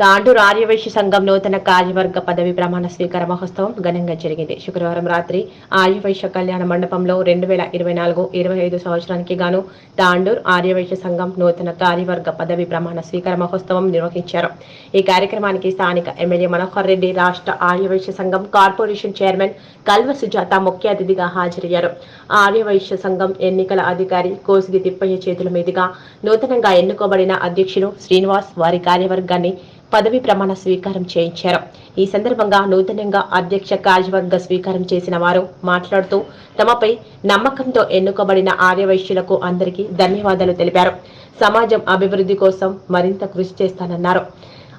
తాండూరు ఆర్యవైశ్య సంఘం నూతన కార్యవర్గ పదవి ప్రమాణ స్వీకార మహోత్సవం ఘనంగా జరిగింది. శుక్రవారం రాత్రి ఆర్యవైశ్య కళ్యాణ మండపంలో రెండు వేల ఇరవై నాలుగు ఇరవై ఐదు సంవత్సరానికి గాను తాండూరు ఆర్యవైశ్య సంఘం నూతన కార్యవర్గ పదవి ప్రమాణ స్వీకార మహోత్సవం నిర్వహించారు. ఈ కార్యక్రమానికి స్థానిక ఎమ్మెల్యే మనోహర్ రెడ్డి రాష్ట్ర ఆర్యవైశ్య సంఘం కార్పొరేషన్ చైర్మన్ కల్వ సుజాత ముఖ్య అతిథిగా హాజరయ్యారు. ఆర్యవైశ్య సంఘం ఎన్నికల అధికారి కోసిగి తిప్పయ్య చేతుల మీదుగా నూతనంగా ఎన్నుకోబడిన అధ్యక్షులు శ్రీనివాస్ వారి కార్యవర్గాన్ని పదవి ప్రమాణ స్వీకారం చేయించారు. ఈ సందర్భంగా నూతనంగా అధ్యక్ష కార్యవర్గ స్వీకారం చేసిన వారు మాట్లాడుతూ తమపై నమ్మకంతో ఎన్నుకబడిన ఆర్యవైశ్యులకు అందరికీ ధన్యవాదాలు తెలిపారు. సమాజం అభివృద్ధి కోసం మరింత కృషి చేస్తానన్నారు.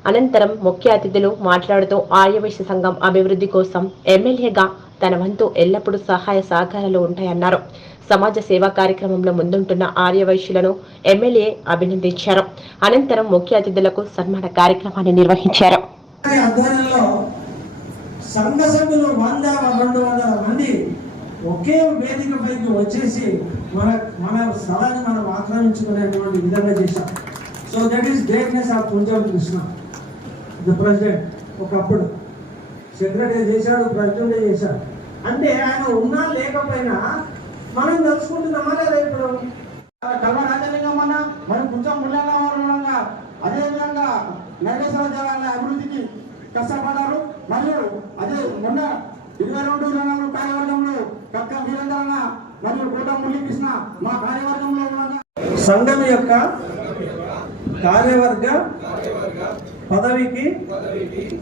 అనంతరం ముఖ్య అతిథులు మాట్లాడుతూ ఆర్యవైశ్య సంఘం అభివృద్ధి కోసం ఎమ్మెల్యేగా తన వంతు ఎల్లప్పుడూ సహాయ సహకారాలు ఉంటాయన్నారు. సమాజ సేవా కార్యక్రమంలో ముందుంటున్న ఆర్యవైశ్యులను ఎమ్మెల్యే అభినందించారు. అనంతరం ముఖ్య అతిథులకు సన్మాన కార్యక్రమాన్ని నిర్వహించారు. సంఘ సభ్యులు వంద రెండు వందల మంది ఒకే వేదిక పైకి వచ్చేసి మన మన స్థలాన్ని మనం ఆక్రమించుకునేటువంటి విధంగా చేశాం so that is greatness of Kunjam Krishna the president ఒకప్పుడు సెక్రటరీ చేశాడు ప్రెసిడెంట్ చేశాడు. అంటే ఆయన ఉన్నా లేకపోయినా మనం తెలుసుకుంటున్నామా లేదా ఇప్పుడు కల్వ రాజలింగం అన్న మరి కొంచెం ముల్లంగా అదేవిధంగా నగేశ్వర దేవాలయ అభివృద్ధికి కష్టపడ్డారు. మరియు అదే మొన్న ఇరవై రెండు ఇరవై నాలుగు కార్యవర్గంలో కక్క వీరేంద్రన్న మరియు కోట మురళీకృష్ణ మా కార్యవర్గంలో సంఘం యొక్క కార్యవర్గ పదవికి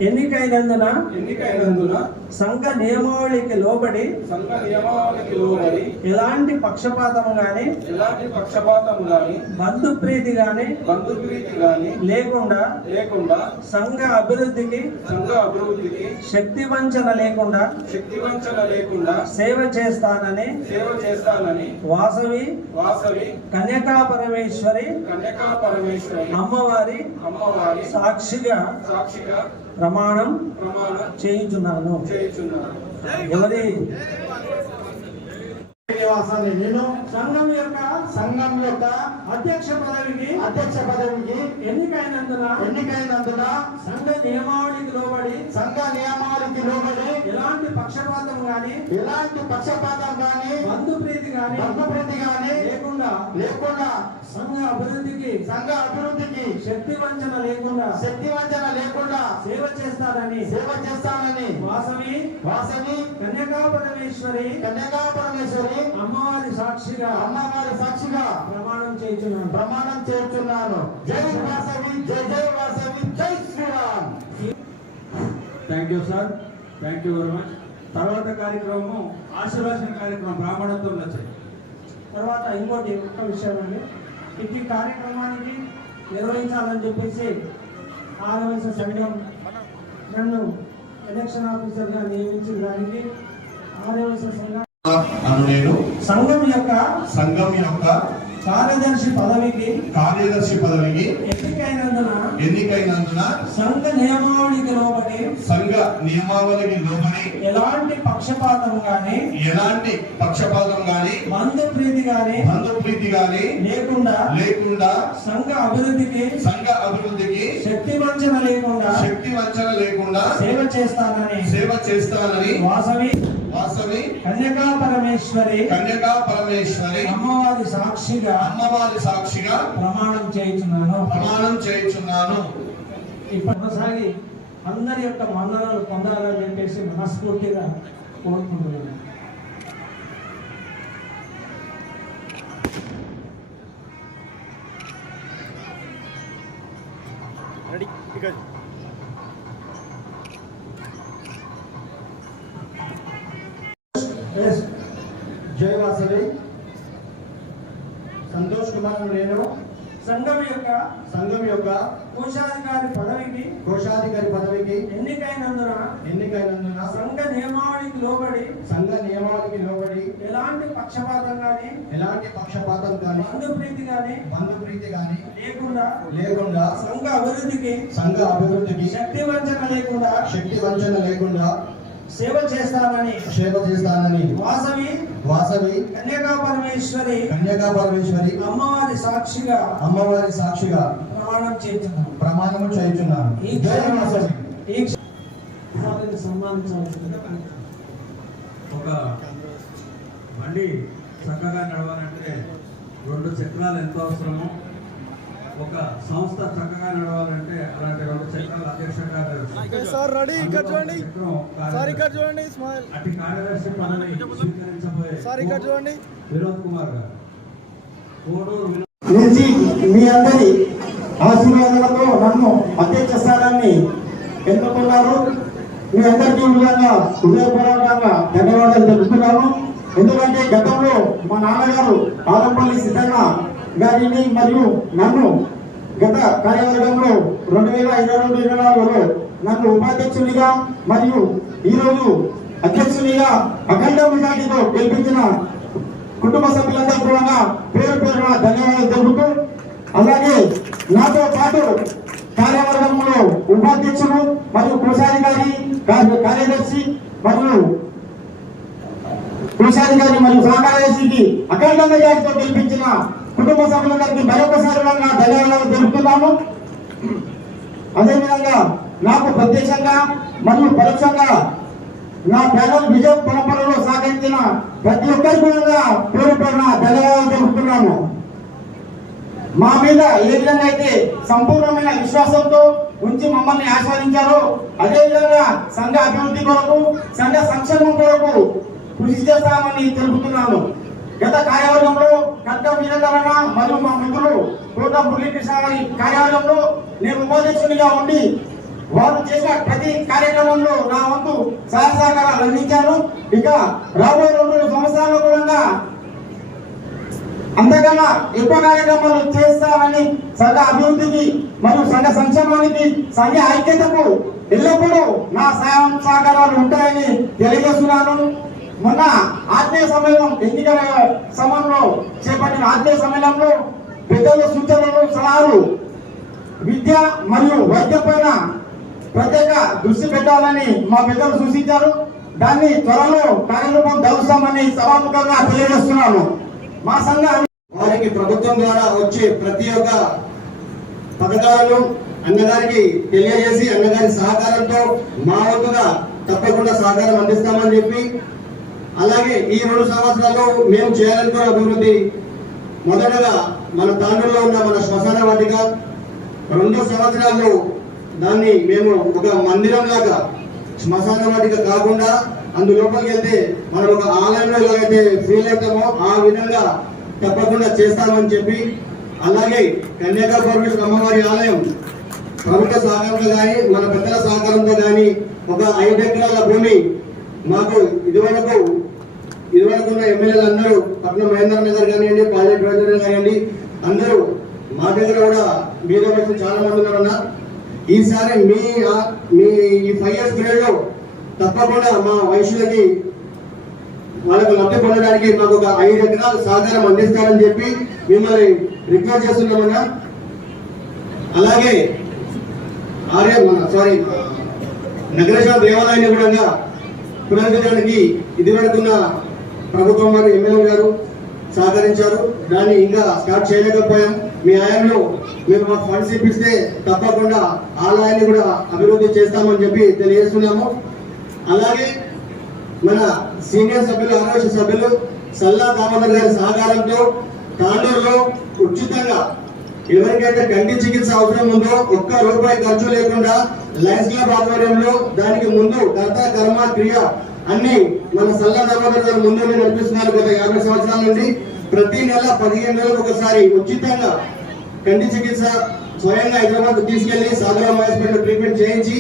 ఎన్నికైనందున ఎన్నికైనందున సంఘ నియమావళికి లోబడి సంఘ నియమావళికి లోబడి ఎలాంటి పక్షపాతం గాని ఎలాంటి పక్షపాతం గాని బంధుప్రీతి గాని బంధుప్రీతి గాని లేకుండా లేకుండా సంఘ అభివృద్ధికి సంఘ అభివృద్ధికి శక్తి వంచన లేకుండా శక్తి వంచన లేకుండా సేవ చేస్తానని సేవ చేస్తానని వాసవి వాసవి కన్యకా పరమేశ్వరి కన్యకా పరమేశ్వరి అమ్మవారి అమ్మవారి సాక్షిగా సాక్షిగా ప్రమాణం ప్రమాణం చేయించున్నాను. చేయుచున్నారు ఎవరి శ్రీనివాసాన్ని నేను సంఘం యొక్క సంఘం యొక్క అధ్యక్ష పదవికి అధ్యక్ష పదవికి ఎన్నికైనందున ఎన్నికైనందున సంఘ నియమావళికి లోబడి సంఘ నియమావళికి లోబడి ఎలాంటి పక్షపాతం గాని ఎలాంటి పక్షపాతం కానీ బంధుప్రీతి గాని ధర్మప్రీతి కానీ లేకుండా లేకుండా సంఘ అభివృద్ధికి సంఘ అభివృద్ధికి శక్తి వంచన లేకుండా శక్తి వంచన లేకుండా సేవ చేస్తారని సేవ చేస్తానని వాసవి వాసవి కన్యకా పరమేశ్వరి కన్యకా పరమేశ్వరి అమ్మవారి సాక్షిగా అమ్మవారి సాక్షిగా ప్రమాణం చేయించున్నాను. ప్రమాణం చేస్తున్నాను జై వాసవి జై జై వాసవి జై Shriram. Thank you sir thank you very much తర్వాత కార్యక్రమం ఆశీర్వాసన కార్యక్రమం బ్రాహ్మణత్వం వచ్చాయి తర్వాత ఇంకోటి ఒక్క విషయం అండి. ఇట్టి కార్యక్రమానికి నిర్వహించాలని చెప్పేసి ఆరవలసిన సంఘం నన్ను ఎలక్షన్ ఆఫీసర్గా నియమించిన దానికి ఆరవలసిన సంఘం అను నేను. సంఘం యొక్క సంఘం యొక్క కార్యదర్శి పదవికి కార్యదర్శి పదవికి ఎన్నికైనందున ఎన్నికైనందున సంఘ నియమావళికి లోబడి సంఘ నియమావళికి లోబడి ఎలాంటి పక్షపాతం గాని ఎలాంటి పక్షపాతం గాని బంధు ప్రీతి గాని బంధుప్రీతి గాని లేకుండా లేకుండా సంఘ అభివృద్ధికి సంఘ అభివృద్ధికి శక్తి వంచన లేకుండా శక్తి వంచన లేకుండా సేవ చేస్తానని సేవ చేస్తానని వాసవి వాసవి కన్యకా పరమేశ్వరి కన్యకా పరమేశ్వరి అమ్మవారి సాక్షిగా అమ్మవారి సాక్షిగా ప్రమాణం చేయించున్నాను. ప్రమాణం చేయుచున్నాను. ఇప్పుడు కొనసాగి అందరి యొక్క మన్ననలు పొందాలని చెప్పేసి మనస్ఫూర్తిగా కోరుకుంటున్నాను. ఎస్ కుమార్ నేను సంఘం యొక్క సంఘం యొక్క కోశాధికారి పదవికి కోశాధికారి పదవికి ఎన్నికైనందున ఎన్నికైనందున సంఘ నియమావళికి లోబడి సంఘ నియమావళికి లోబడి ఎలాంటి పక్షపాతం గాని ఎలాంటి పక్షపాతం కానీ బంధు ప్రీతి గాని బంధుప్రీతి కానీ లేకుండా లేకుండా సంఘ అభివృద్ధికి సంఘ అభివృద్ధికి శక్తి వంచన లేకుండా శక్తి వంచన లేకుండా సేవ చేస్తానని. సేవ చేస్తానని. వాసవి. వాసవి. కన్యకా పరమేశ్వరి. కన్యకా పరమేశ్వరి. అమ్మవారి సాక్షిగా. అమ్మవారి సాక్షిగా. ప్రమాణం చేస్తున్నాను. ప్రమాణము చేయుచున్నాను ఈ జై వాసవి. సన్మానించవలసిందిగా ఒక బండి చక్కగా నడవాలంటే రెండు చక్రాలు ఎంత అవసరమో. ఒక సంస్థ చక్కగా నడవాలంటే అలాంటి రెండు చక్రాల అధ్యక్ష కార్యదర్శి సార్ రెడీ ఇక్కడ చూడండి. ఇక్కడ కార్యదర్శి. పదవి స్వీకరించబోయే సార్ ఇక్కడ చూడండి. వినోద్ కుమార్ గారు. నుంచి మీ అందరి ఆశీర్వాదాలతో నన్ను అధ్యక్ష స్థానాన్ని ఎన్నుకున్నారు. మీ అందరికీ విధంగా హృదయపూర్వకంగా ధన్యవాదాలు తెలుపుతున్నాను. ఎందుకంటే గతంలో మా నాన్నగారు ఆలంపల్లి సిద్ధన్న గారిని మరియు నన్ను గత కార్యవర్గంలో రెండు వేల ఇరవై రెండు ఇరవై నాలుగులో నన్ను ఉపాధ్యక్షునిగా మరియు ఈరోజు అధ్యక్షునిగా అఖండ మెజార్టీతో గెలిపించిన కుటుంబ సభ్యులందరూ కూడా పేరు పేరున ధన్యవాదాలు తెలుపుతూ అలాగే నాతో పాటు కార్యవర్గంలో ఉపాధ్యక్షులు మరియు కోశాధికారి కార్యదర్శి మరియు కోశాధికారి మరియు సహకార్యదర్శికి అఖండ మెజార్టీతో గెలిపించిన కుటుంబ సభ్యులందరికీ మరొకసారి నా ధన్యవాదాలు తెలుపుతున్నాము. అదేవిధంగా నాకు ప్రత్యక్షంగా మరియు పరోక్షంగా నా ప్యానల్ విజయ పరంపరలో సాగించిన ప్రతి ఒక్కరి కూడా పేరు పేరున ధన్యవాదాలు తెలుపుతున్నాము. మా మీద ఏ విధంగా అయితే సంపూర్ణమైన విశ్వాసంతో ఉంచి మమ్మల్ని ఆస్వాదించారో అదే విధంగా సంఘ అభివృద్ధి కొరకు సంఘ సంక్షేమం కొరకు కృషి చేస్తామని తెలుపుతున్నాను గత కార్యవర్గంలో గత తెలంగాణ మరియు మా మిత్రులు కోట మురళీకృష్ణ గారి కార్యాలయంలో నేను ఉపాధ్యక్షునిగా ఉండి వారు చేసిన ప్రతి కార్యక్రమంలో నా వంతు సహాయ సహకారాలు అందించాను ఇక రాబోయే రెండు సంవత్సరాల్లో కూడా అంతకన్నా ఎక్కువ కార్యక్రమాలు చేస్తామని సంఘ అభివృద్ధికి మరియు సంఘ సంక్షేమానికి సంఘ ఐక్యతకు ఎల్లప్పుడూ నా సహాయం సహకారాలు ఉంటాయని తెలియజేస్తున్నాను. మొన్న ఆత్మీయ సమ్మేళనం ఎన్నికల సమయంలో చేపట్టిన ఆత్మీయ సమ్మేళనంలో పెద్దల సూచనలు సలహాలు విద్య మరియు వైద్యం పైన ప్రత్యేక దృష్టి పెట్టాలని మా పెద్దలు సూచించారు. దాన్ని త్వరలో కార్యరూపం దలుస్తామని సభాముఖంగా తెలియజేస్తున్నాను. మా సంఘ వారికి ప్రభుత్వం ద్వారా వచ్చే ప్రతి ఒక్క పథకాలను అన్నగారికి తెలియజేసి అన్నగారి సహకారంతో మా వంతుగా తప్పకుండా సహకారం అందిస్తామని చెప్పి అలాగే ఈ రెండు సంవత్సరాల్లో మేము చేయాలనుకున్న అభివృద్ధి మొదటగా మన తాండూరులో ఉన్న మన శ్మశాన వాటిక రెండు సంవత్సరాల్లో దాన్ని మేము ఒక మందిరం లాగా శ్మశాన వాటిక కాకుండా అందులోపలికి వెళ్తే మనం ఒక ఆలయంలో ఎలాగైతే ఫీల్ అవుతామో ఆ విధంగా తప్పకుండా చేస్తామని చెప్పి అలాగే కన్యాకా పరమేశ్వర అమ్మవారి ఆలయం ప్రభుత్వ సహకారంతో కానీ మన పెద్దల సహకారంతో కానీ ఒక ఐదు ఎకరాల భూమి మాకు ఇదివరకు ఇదివరకు ఉన్న ఎమ్మెల్యేలు అందరూ పట్నం మహేంద్ర నగర్ కానివ్వండి ప్రాజెక్ట్ రాజేంద్ర కానివ్వండి అందరూ మా దగ్గర కూడా మీద వచ్చిన చాలా మంది ఉన్నారు ఈసారి మీ మీ ఈ ఫైవ్ ఇయర్స్ పీరియడ్లో తప్పకుండా మా వయసులకి వాళ్ళకు లబ్ధి పొందడానికి మాకు ఒక ఐదు ఎకరాలు సహకారం అందిస్తారని చెప్పి మిమ్మల్ని రిక్వెస్ట్ చేస్తున్నామన్నా అలాగే ఆర్య మన సారీ నగరేశ్వర దేవాలయాన్ని కూడా పునరుద్ధరించడానికి ఇది వరకున్న ప్రభుత్వం వారు ఎమ్మెల్యే గారు సహకరించారు. దాన్ని ఇంకా స్టార్ట్ చేయలేకపోయాం. మీ ఆయంలో మేము మాకు ఫండ్స్ ఇప్పిస్తే తప్పకుండా ఆలయాన్ని కూడా అభివృద్ధి చేస్తామని చెప్పి తెలియజేస్తున్నాము. అలాగే మన సీనియర్ సభ్యులు ఆరోగ్య సభ్యులు సల్లా దామోదర్ గారి సహకారంతో తాండూరులో ఉచితంగా ఎవరికైతే కంటి చికిత్స అవసరం ఉందో ఒక్క రూపాయి ఖర్చు లేకుండా లయన్స్ క్లబ్ ఆధ్వర్యంలో దానికి ముందు కర్త కర్మ క్రియ అన్ని మన సల్లా దామోదర్ గారు ముందు నడిపిస్తున్నారు గత యాభై సంవత్సరాల నుండి. ప్రతి నెల పదిహేను నెలలకు ఒకసారి ఉచితంగా కంటి చికిత్స స్వయంగా హైదరాబాద్ తీసుకెళ్ళి సాగర హాస్పిటల్ ట్రీట్మెంట్ చేయించి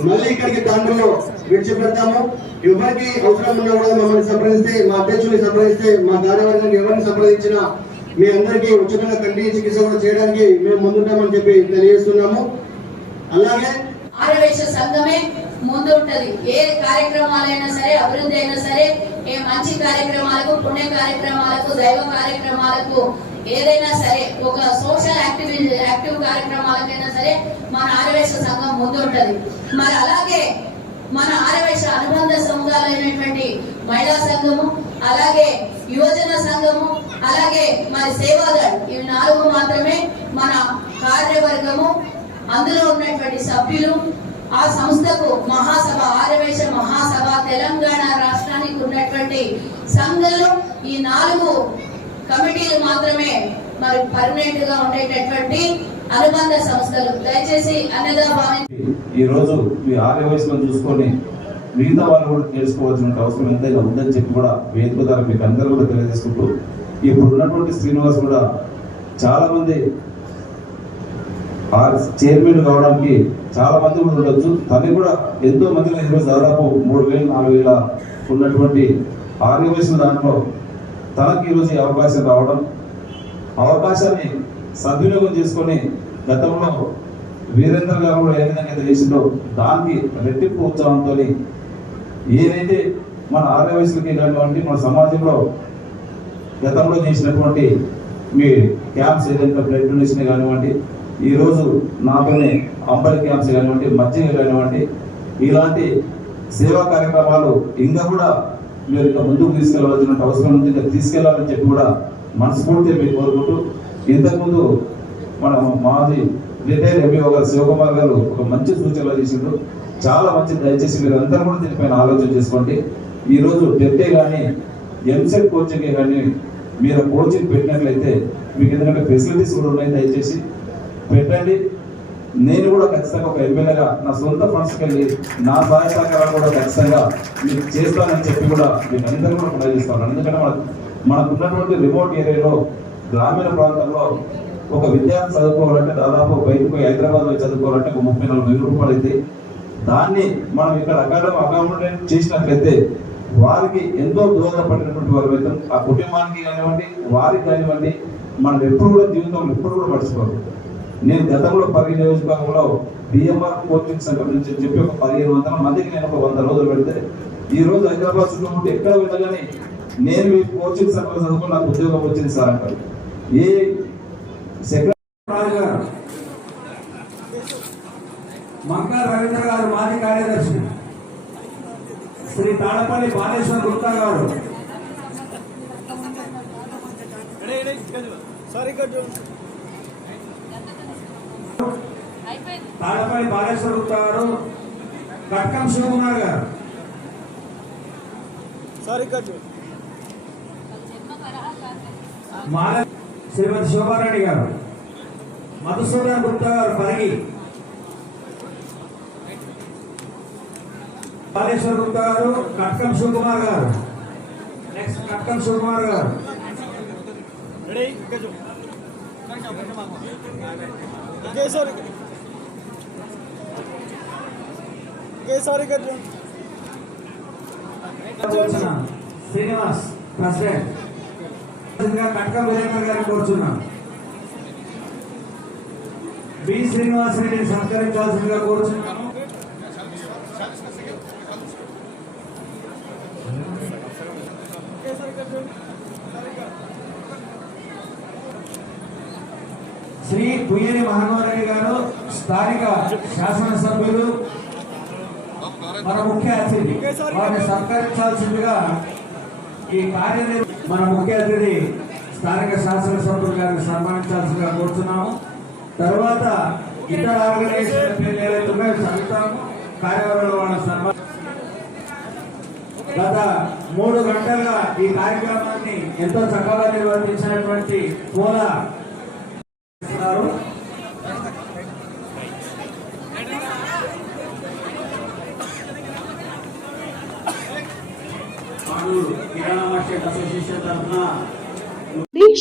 మళ్ళీ ఇక్కడికి తాండూరులో విడిచిపెడతాము ఎవరికి అవసరం ఉన్నా కూడా మమ్మల్ని సంప్రదిస్తే మా అధ్యక్షుని సంప్రదిస్తే మా కార్యవర్గాన్ని ఎవరిని సంప్రదించినా మీ అందరికీ ఉచితంగా కంటి చికిత్స కూడా చేయడానికి మేము ముందుంటామని చెప్పి తెలియజేస్తున్నాము. అలాగే ఆరవేశ సంఘమే ముందుంటది. ఏ కార్యక్రమాలైనా సరే అభివృద్ధి అయినా సరే ఏ మంచి కార్యక్రమాలకు పుణ్య కార్యక్రమాలకు దైవ కార్యక్రమాలకు ఏదైనా సరే ఒక సోషల్ యాక్టివ్ యాక్టివ్ కార్యక్రమాలకైనా సరే మన ఆరవేశ సంఘం ముందుంటది. మరి అలాగే మన ఆరవేశ అనుబంధ సముదాయాలైనటువంటి సంఘము అలాగే యువజన సంఘము అలాగే మరి సేవాదళ్ ఇవి నాలుగు మాత్రమే మన కార్యవర్గము. అందులో ఉన్నటువంటి సభ్యులు ఆ సంస్థకు మహాసభ ఆర్యవేశ మహాసభ తెలంగాణ రాష్ట్రానికి ఉన్నటువంటి సంఘాలు ఈ నాలుగు కమిటీలు మాత్రమే మరి పర్మనెంట్గా ఉండేటటువంటి అనుబంధ సంస్థలు. దయచేసి అన్నదా భావించి ఈ రోజు మీ ఆర్య చూసుకొని మిగతా వాళ్ళు కూడా తెలుసుకోవాల్సిన అవసరం ఎంతైనా ఉందని చెప్పి కూడా వేదిక ద్వారా మీకు అందరూ కూడా తెలియజేసుకుంటూ ఇప్పుడు ఉన్నటువంటి శ్రీనివాస్ కూడా చాలామంది ఆ చైర్మన్ కావడానికి చాలా మంది కూడా ఉండొచ్చు. తను కూడా ఎంతో మందిలో ఈరోజు దాదాపు మూడు వేలు నాలుగు వేల ఉన్నటువంటి ఆర్య దాంట్లో తనకి ఈరోజు ఈ అవకాశం రావడం అవకాశాన్ని సద్వినియోగం చేసుకొని గతంలో వీరేంద్ర గారు కూడా ఏ విధంగా అయితే చేసిందో దానికి రెట్టింపు ఉత్సాహంతో ఏదైతే మన ఆర్య వయసులకి కానివ్వండి మన సమాజంలో గతంలో చేసినటువంటి మీ క్యాంప్స్ ఏదైతే బ్లడ్ డొనేషన్ కానివ్వండి ఈరోజు నాతోనే అంబరి క్యాంప్స్ కానివ్వండి మజ్జిగ కానివ్వండి ఇలాంటి సేవా కార్యక్రమాలు ఇంకా కూడా మీరు ఇంకా ముందుకు తీసుకెళ్ళవలసిన అవసరం ఉంది. ఇంకా తీసుకెళ్ళాలని చెప్పి కూడా మనస్ఫూర్తిగా మీరు కోరుకుంటూ ఇంతకుముందు మన మాజీ రిటైర్ ఎంపీ ఒక శివకుమార్ గారు ఒక మంచి సూచనలు చేసిండు చాలా మంచి దయచేసి మీరు అంతా కూడా దీనిపైన ఆలోచన చేసుకోండి. ఈరోజు రోజు కానీ ఎంసెట్ కోచింగ్ కానీ మీరు కోచింగ్ పెట్టినట్లయితే మీకు ఎందుకంటే ఫెసిలిటీస్ కూడా ఉన్నాయి దయచేసి. పెట్టండి. నేను కూడా ఖచ్చితంగా ఒక ఎమ్మెల్యేగా నా సొంత ఫండ్స్కి వెళ్ళి నా సహాయ సహకారాలు కూడా ఖచ్చితంగా మీకు చేస్తానని చెప్పి కూడా మీకు అందరూ కూడా ప్రయత్నిస్తాను ఎందుకంటే మన మనకున్నటువంటి రిమోట్ ఏరియాలో గ్రామీణ ప్రాంతంలో ఒక విద్యార్థి చదువుకోవాలంటే దాదాపు బయటకు హైదరాబాద్లో హైదరాబాద్లో చదువుకోవాలంటే ఒక ముప్పై నాలుగు వేల రూపాయలు అయితే దాన్ని మనం ఇక్కడ అకాడమీ అకామిడేట్ చేసినట్లయితే వారికి ఎంతో దోహదపడినటువంటి వారు అయితే ఆ కుటుంబానికి కానివ్వండి వారికి కానివ్వండి మనం ఎప్పుడు కూడా జీవితంలో ఎప్పుడు కూడా మర్చిపోరు. నేను గతంలో పరి నియోజకవర్గంలో బిఎంఆర్ కోచింగ్ సెంటర్ నుంచి చెప్పి ఒక పదిహేను వందల మందికి నేను ఒక వంద రోజులు పెడితే ఈ రోజు హైదరాబాద్ చుట్టుముట్టు ఎక్కడ వెళ్ళగానే నేను మీ కోచింగ్ సెంటర్ చదువుకుని నాకు ఉద్యోగం వచ్చింది సార్ అంటారు. ఏ గారు. మంకా రవీంద్ర గారు మాజీ కార్యదర్శి. శ్రీ తాడపల్లి బాలేశ్వర గుప్తా గారు. తాడపల్లి బాలేశ్వర గుప్తా గారు. కట్కం శివకుమార్ గారు. మాల శ్రీమతి శోభారాణి గారు మధుసూదన్ గుప్తా గారు పరిగి బాలేశ్వర్ గుప్తా గారు కట్కం శివకుమార్ గారు నెక్స్ట్ కట్కం శివకుమార్ గారు శ్రీనివాస్ ప్రెసిడెంట్ కట్కం విజయకుమార్ గారిని కోరుచున్నాం బి శ్రీనివాస్ రెడ్డిని సత్కరించాల్సిందిగా కోరుచున్నాము శ్రీ పుయ్యని మహనోరెడ్డి గారు స్థానిక శాసనసభ్యులు మన ముఖ్య అతిథి. వారిని సత్కరించాల్సిందిగా ఈ కార్యనిర్వ మన ముఖ్య అతిథి స్థానిక శాసనసభ్యులు గారిని సన్మానించాల్సిందిగా కోరుతున్నాము. తర్వాత ఇతర ఆర్గనైజేషన్ పేర్లు ఏవైతే ఉన్నాయో చదువుతాము. కార్యవర్గంలో వాళ్ళ సన్మానం గత మూడు గంటలుగా ఈ కార్యక్రమాన్ని ఎంతో చక్కగా నిర్వర్తించినటువంటి పోల